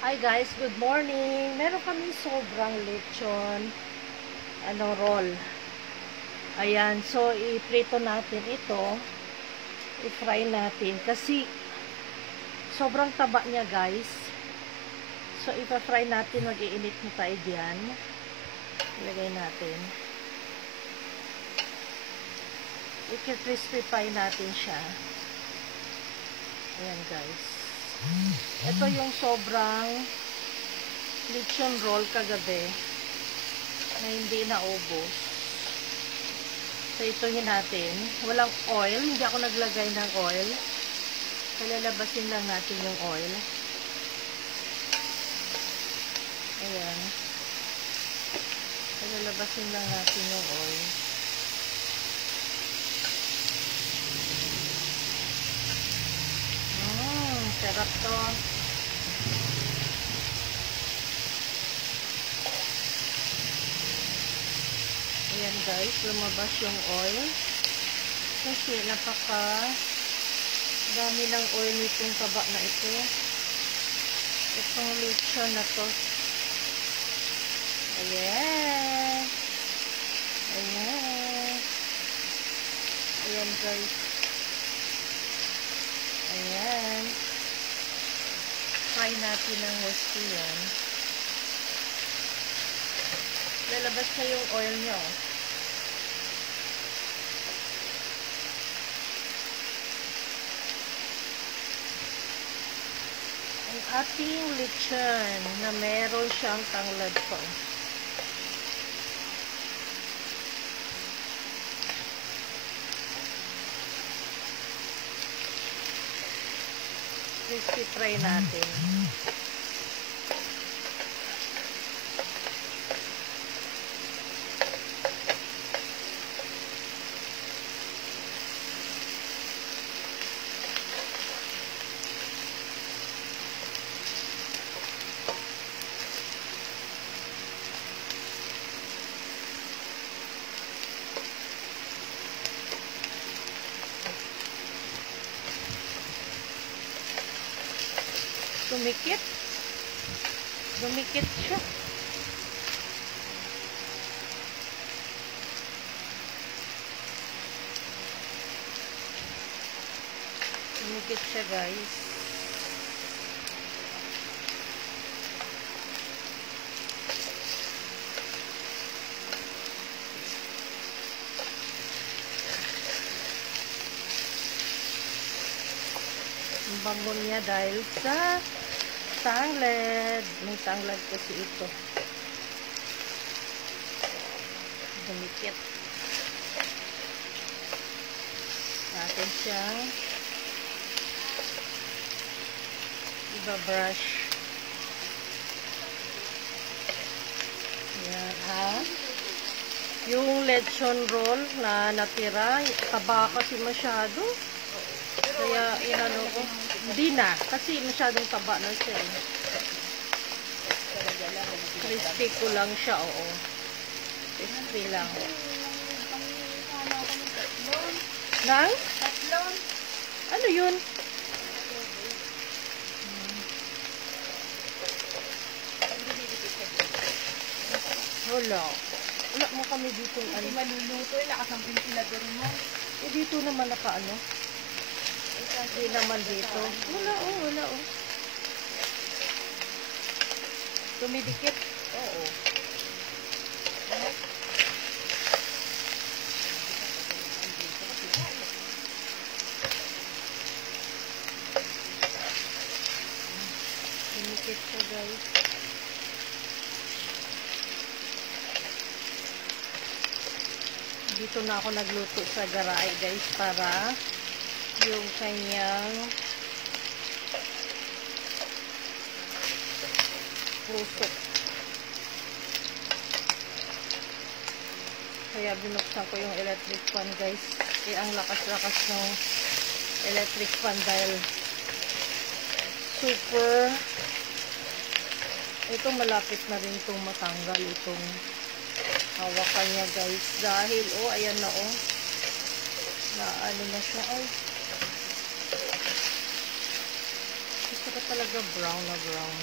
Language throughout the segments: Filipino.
Hi guys, good morning. Meron kami sobrang lechon roll. Ayan, so i-prito natin ito. I-fry natin kasi sobrang taba niya, guys. So ipa-fry natin, mag-iinit na tayo diyan. Ilagay natin. I-crispy fry natin siya. Ayan, guys. Ito yung sobrang lechon roll kagabi na hindi naubos. So, ituhin natin. Walang oil. Hindi ako naglagay ng oil. Kalalabasin lang natin yung oil. Ayan. Kalalabasin lang natin yung oil. Sarap to. Ayan guys, lumabas yung oil. Kasi napaka dami ng oil nitong taba na ito. Itong lechon na to. Ayan. Ayan. Ayan guys. Ayan. Fry natin ng husto yan. Lalabas na yung oil nyo. Ang ating lechon na meron siyang tanglad po. Crispy fry natin. Dumikit. Dumikit siya. Dumikit siya, guys. Ang bango niya dahil sa tanglad. May tanglad kasi ito. Dumikit. Natin siyang iba-brush. Yan, ha? Yung lechon roll na natira, taba kasi masyado. Kaya, inano ko. Hindi na. Kasi masyadong taba na siya. Crispy ko lang siya, oo. Crispy lang. Nang? Ano yun? Wala. Wala mo kami dito. Hindi maluluto. Nakasamping sila doon mo. Eh, dito naman nakaano. Hindi naman dito. Wala wala Tumidikit. Oo. Tumidikit siya, guys. Dito na ako nagluto sa garay, guys, para yung kanyang puso. Kaya binuksan ko yung electric fan, guys. Ang lakas-lakas ng electric fan dahil super ito malapit na rin itong matanggal itong hawakan niya, guys. Dahil, ayan na, na ano na siya, gusto ko talaga brown na brown.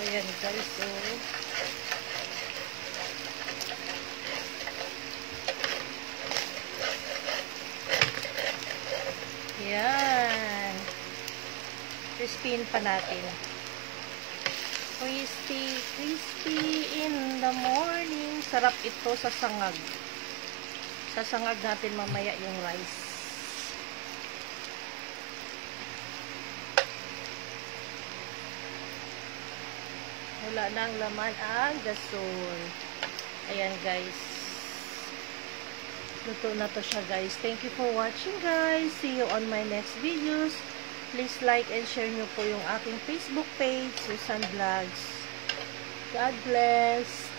Ayan guys, so yan, crispy pa natin. Crispy in the morning. Sarap ito sa sangag. Sa sangag natin mamaya yung rice. Wala nang laman ang gasol. Ayan guys. Luto na to siya guys. Thank you for watching guys. See you on my next videos. Please like and share nyo po yung aking Facebook page, Susan Vlogs. God bless.